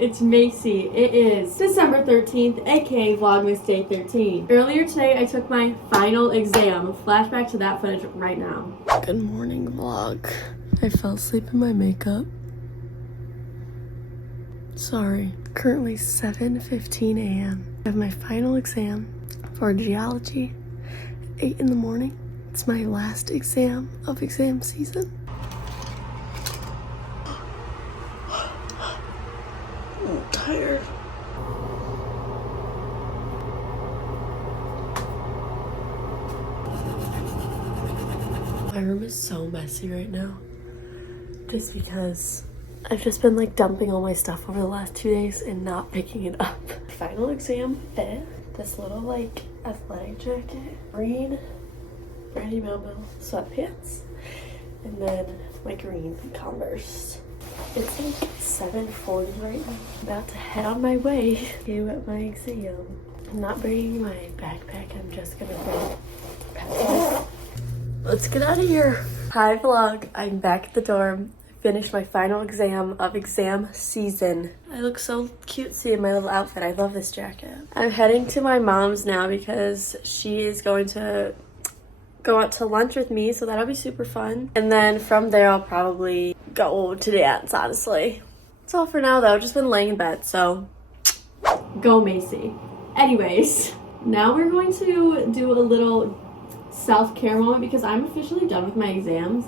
it's Macy. It is December 13th, aka Vlogmas Day 13. Earlier today, I took my final exam. Flashback to that footage right now. Good morning, vlog. I fell asleep in my makeup. Sorry. Currently 7:15 a.m. I have my final exam for geology at 8 in the morning. It's my last exam of exam season. I'm tired. My room is so messy right now. Just because I've just been like dumping all my stuff over the last 2 days and not picking it up. Final exam fit. This little like athletic jacket, green Brandy Melville sweatpants, and then my green Converse. It's like 7:40 right now. I'm about to head on my way to my exam. I'm not bringing my backpack. I'm just gonna bring backpack. Let's get out of here. Hi vlog. I'm back at the dorm. Finished my final exam of exam season. I look so cutesy in my little outfit. I love this jacket. I'm heading to my mom's now because she is going to go out to lunch with me, so that'll be super fun. And then from there, I'll probably go to dance, honestly. That's all for now, though. Just been laying in bed, so go Macy. Anyways, now we're going to do a little self-care moment because I'm officially done with my exams.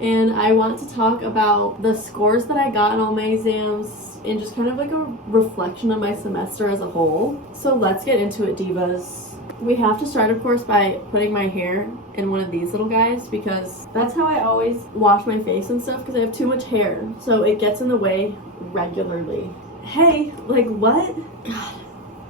And I want to talk about the scores that I got in all my exams and just kind of like a reflection of my semester as a whole. So let's get into it, divas. We have to start, of course, by putting my hair in one of these little guys because that's how I always wash my face and stuff because I have too much hair. So it gets in the way regularly. Hey, like what? God,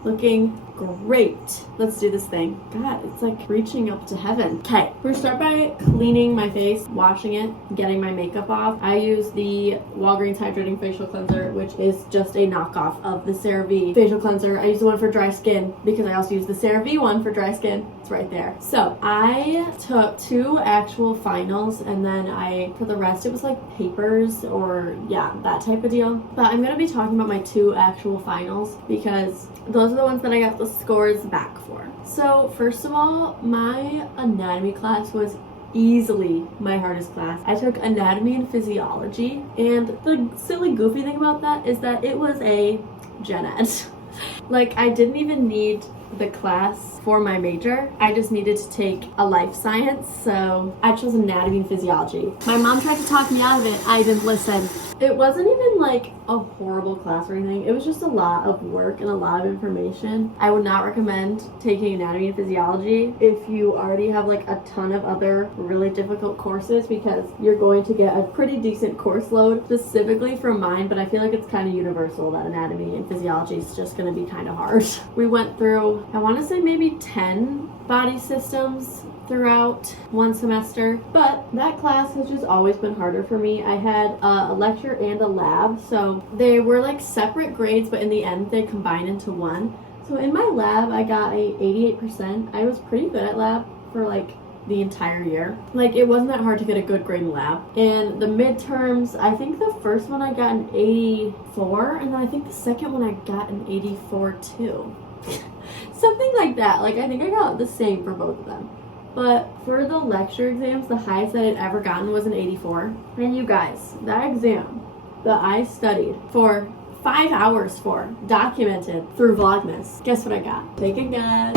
looking great. Let's do this thing. God, it's like reaching up to heaven. Okay, we're gonna start by cleaning my face, washing it, getting my makeup off. I use the Walgreens Hydrating Facial Cleanser, which is just a knockoff of the CeraVe facial cleanser. I use the one for dry skin because I also use the CeraVe one for dry skin. It's right there. So I took 2 actual finals and then for the rest, it was like papers or yeah, that type of deal. But I'm gonna be talking about my 2 actual finals because those are the ones that I got the scores back for. So first of all, my anatomy class was easily my hardest class. I took anatomy and physiology, and the silly goofy thing about that is that it was a gen ed. Like I didn't even need the class for my major. I just needed to take a life science, so I chose anatomy and physiology. My mom tried to talk me out of it. I didn't listen. It wasn't even like a horrible class or anything. It was just a lot of work and a lot of information. I would not recommend taking anatomy and physiology if you already have like a ton of other really difficult courses because you're going to get a pretty decent course load specifically for mine, but I feel like it's kind of universal that anatomy and physiology is just going to be kind of hard. We went through, I want to say maybe 10 body systems throughout one semester, but that class has just always been harder for me. I had a lecture and a lab, so they were like separate grades, but in the end they combined into one. So in my lab I got a 88%. I was pretty good at lab for like the entire year. Like it wasn't that hard to get a good grade in lab. And the midterms, I think the first one I got an 84, and then I think the second one I got an 84 too. Something like that. Like I think I got the same for both of them. But for the lecture exams, the highest that I'd ever gotten was an 84. And you guys, that exam that I studied for 5 hours for, documented through Vlogmas, guess what I got? Take a guess,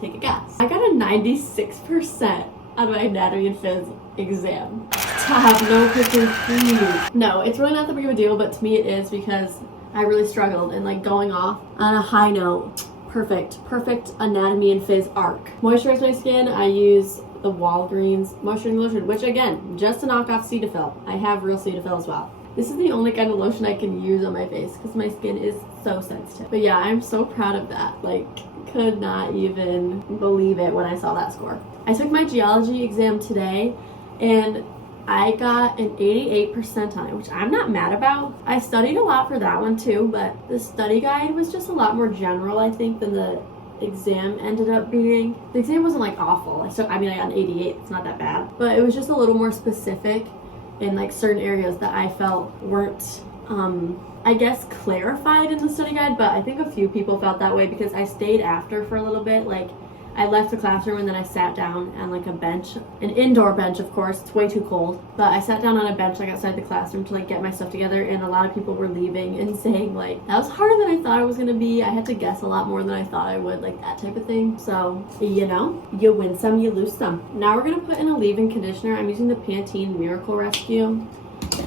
take a guess. I got a 96% on my anatomy and phys exam. Stop, no pictures, please. No, it's really not that big of a deal, but to me it is because I really struggled and like going off on a high note. Perfect anatomy and phys arc. Moisturize my skin, I use the Walgreens moisturizing lotion, which again, just to knock off Cetaphil. I have real Cetaphil as well. This is the only kind of lotion I can use on my face because my skin is so sensitive. But yeah, I'm so proud of that. Like, could not even believe it when I saw that score. I took my geology exam today and I got an 88% on it, which I'm not mad about. I studied a lot for that one too, but the study guide was just a lot more general, I think, than the exam ended up being. The exam wasn't like awful. I got an 88, it's not that bad. But it was just a little more specific in like certain areas that I felt weren't I guess clarified in the study guide, but I think a few people felt that way because I stayed after for a little bit. Like, I left the classroom and then I sat down on like a bench, an indoor bench, of course. It's way too cold, but I sat down on a bench like outside the classroom to like get my stuff together, and a lot of people were leaving and saying like, that was harder than I thought it was gonna be. I had to guess a lot more than I thought I would, like that type of thing. So, you know, you win some, you lose some. Now we're gonna put in a leave-in conditioner. I'm using the Pantene Miracle Rescue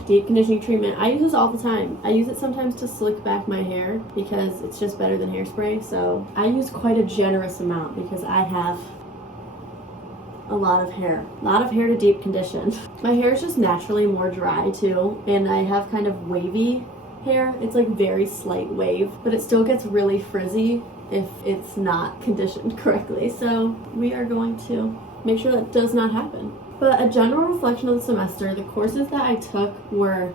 deep conditioning treatment. I use this all the time. I use it sometimes to slick back my hair because it's just better than hairspray. So I use quite a generous amount because I have a lot of hair. A lot of hair to deep condition. My hair is just naturally more dry too, and I have kind of wavy hair. It's like very slight wave, but it still gets really frizzy if it's not conditioned correctly. So we are going to make sure that does not happen. But a general reflection of the semester, the courses that I took were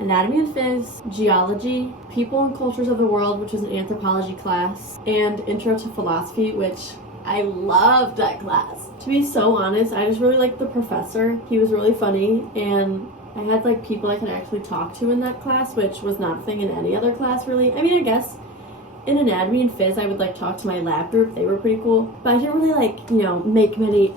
Anatomy and Phys, Geology, People and Cultures of the World, which was an anthropology class, and Intro to Philosophy, which I loved that class. To be so honest, I just really liked the professor. He was really funny, and I had like people I could actually talk to in that class, which was not a thing in any other class really. I mean, I guess in Anatomy and Phys I would like talk to my lab group. They were pretty cool, but I didn't really like, you know, make many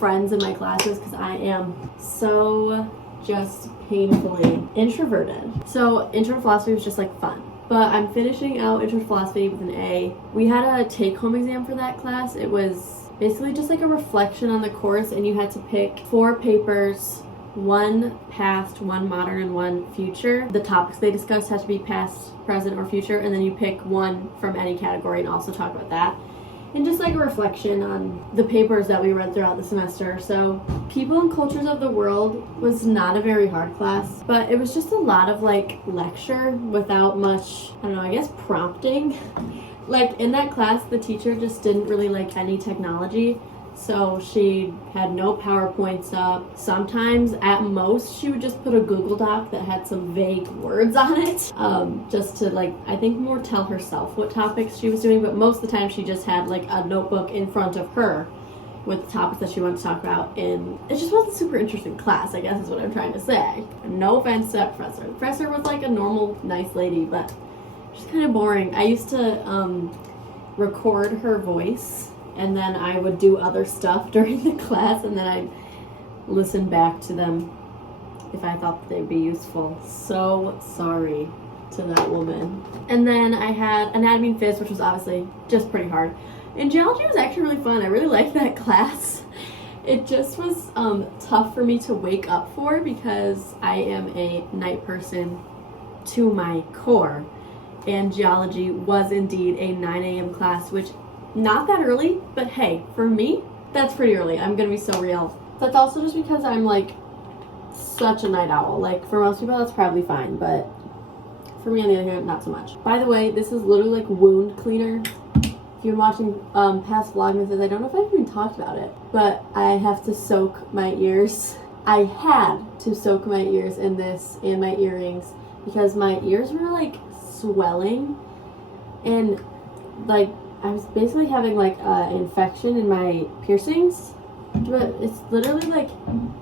friends in my classes because I am so just painfully introverted. So Intro to Philosophy was just like fun. But I'm finishing out Intro to Philosophy with an A. We had a take-home exam for that class. It was basically just like a reflection on the course, and you had to pick 4 papers, 1 past, 1 modern, and 1 future. The topics they discussed had to be past, present, or future, and then you pick 1 from any category and also talk about that. And just like a reflection on the papers that we read throughout the semester. So People and Cultures of the World was not a very hard class, but it was just a lot of like lecture without much, I don't know, I guess prompting. Like in that class, the teacher just didn't really like any technology. So she had no PowerPoints up. Sometimes, at most, she would just put a Google Doc that had some vague words on it, just to, like, I think more tell herself what topics she was doing, but most of the time she just had, like, a notebook in front of her with the topics that she wanted to talk about, and it just wasn't a super interesting class, I guess is what I'm trying to say. No offense to that professor. The professor was, like, a normal, nice lady, but she's kind of boring. I used to record her voice, and then I would do other stuff during the class, and then I'd listen back to them if I thought they'd be useful. So sorry to that woman. And then I had Anatomy and Phys, which was obviously just pretty hard. And Geology was actually really fun. I really liked that class. It just was tough for me to wake up for because I am a night person to my core. And Geology was indeed a 9 a.m. class, which not that early, but hey, for me, that's pretty early. I'm gonna be so real. That's also just because I'm like such a night owl. Like for most people that's probably fine, but for me on the other hand, not so much. By the way, this is literally like wound cleaner. If you're watching past vlogmas, I don't know if I've even talked about it, but I have to soak my ears. I had to soak my ears in this and my earrings because my ears were like swelling, and like I was basically having like an infection in my piercings, but it's literally like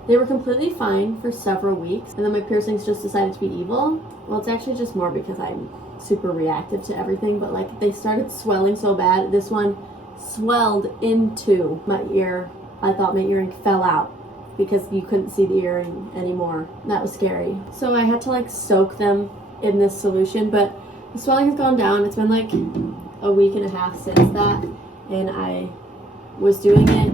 they were completely fine for several weeks, and then my piercings just decided to be evil. Well, it's actually just more because I'm super reactive to everything, but like they started swelling so bad. This one swelled into my ear. I thought my earring fell out because you couldn't see the earring anymore. That was scary. So I had to like soak them in this solution, but the swelling has gone down. It's been like a week and a half since that, and I was doing it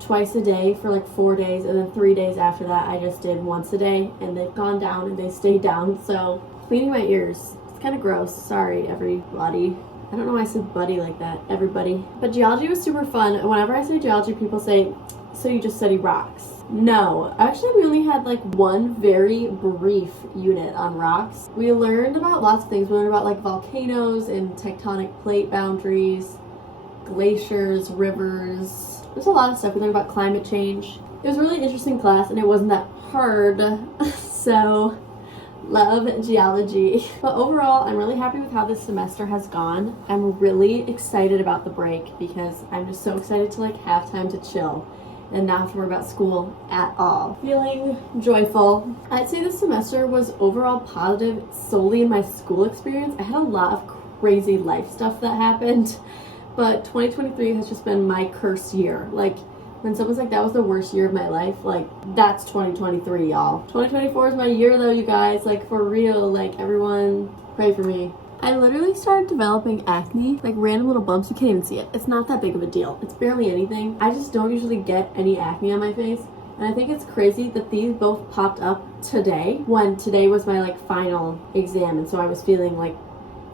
twice a day for like 4 days, and then 3 days after that I just did once a day, and they've gone down and they stayed down. So cleaning my ears, it's kind of gross. Sorry everybody. I don't know why I said buddy like that, everybody. But Geology was super fun. Whenever I say Geology, people say, so you just study rocks? No, actually we only had like one very brief unit on rocks. We learned about lots of things. We learned about like volcanoes and tectonic plate boundaries, glaciers, rivers. There's a lot of stuff. We learned about climate change. It was a really interesting class, and it wasn't that hard. So love Geology. But overall, I'm really happy with how this semester has gone. I'm really excited about the break because I'm just so excited to like have time to chill and not have to worry about school at all. Feeling joyful. I'd say this semester was overall positive solely in my school experience. I had a lot of crazy life stuff that happened, but 2023 has just been my cursed year. Like, when someone's like, that was the worst year of my life, like, that's 2023, y'all. 2024 is my year though, you guys. Like, for real. Like, everyone pray for me. I literally started developing acne, like random little bumps. You can't even see it. It's not that big of a deal. It's barely anything. I just don't usually get any acne on my face. And I think it's crazy that these both popped up today, when today was my like final exam. And so I was feeling like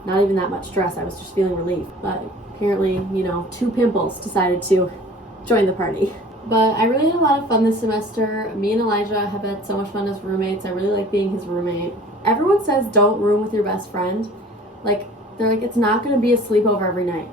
not even that much stress. I was just feeling relief. But apparently, you know, 2 pimples decided to join the party. But I really had a lot of fun this semester. Me and Elijah have had so much fun as roommates. I really like being his roommate. Everyone says don't room with your best friend. Like, they're like, it's not going to be a sleepover every night.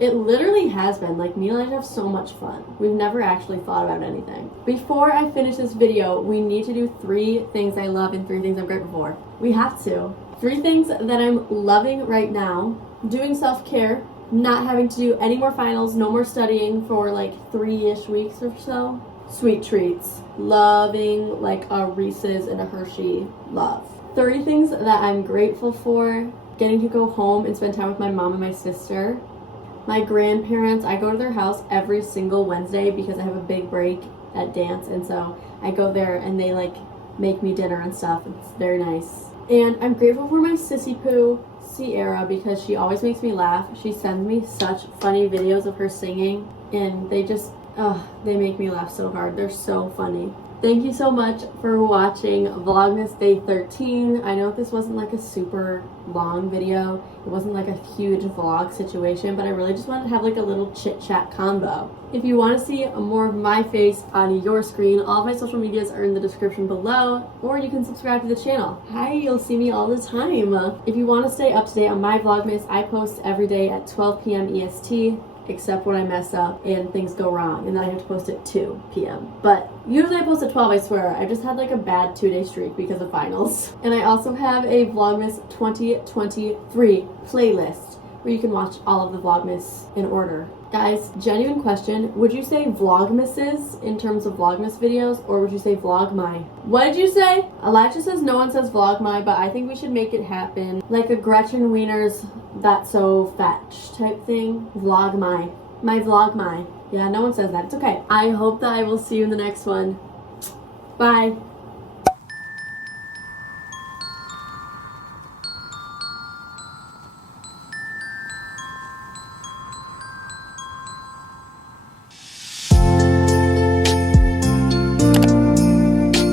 It literally has been. Like, me and Elijah have so much fun. We've never actually thought about anything. Before I finish this video, we need to do 3 things I love and 3 things I'm grateful for. We have to. 3 things that I'm loving right now. Doing self-care. Not having to do any more finals, no more studying for like 3-ish weeks or so. Sweet treats. Loving like a Reese's and a Hershey. Love. 3 things that I'm grateful for. Getting to go home and spend time with my mom and my sister. My grandparents, I go to their house every single Wednesday because I have a big break at dance, and so I go there and they like make me dinner and stuff. It's very nice. And I'm grateful for my sissy poo, Sierra, because she always makes me laugh. She sends me such funny videos of her singing, and they just, they make me laugh so hard. They're so funny. Thank you so much for watching Vlogmas Day 13. I know this wasn't like a super long video. It wasn't like a huge vlog situation, but I really just wanted to have like a little chit chat combo. If you want to see more of my face on your screen, all of my social medias are in the description below, or you can subscribe to the channel. Hi, you'll see me all the time. If you want to stay up to date on my Vlogmas, I post every day at 12 p.m. EST. Except when I mess up and things go wrong, and then I have to post at 2 p.m. But usually I post at 12, I swear. I just had like a bad 2-day streak because of finals. And I also have a Vlogmas 2023 playlist where you can watch all of the Vlogmas in order. Guys, genuine question, would you say Vlogmases in terms of Vlogmas videos, or would you say Vlogmy? What did you say? Elijah says no one says Vlogmy, but I think we should make it happen. Like a Gretchen Wiener's That's So Fetch type thing. Vlogmy. My Vlogmy. Yeah, no one says that. It's okay. I hope that I will see you in the next one. Bye.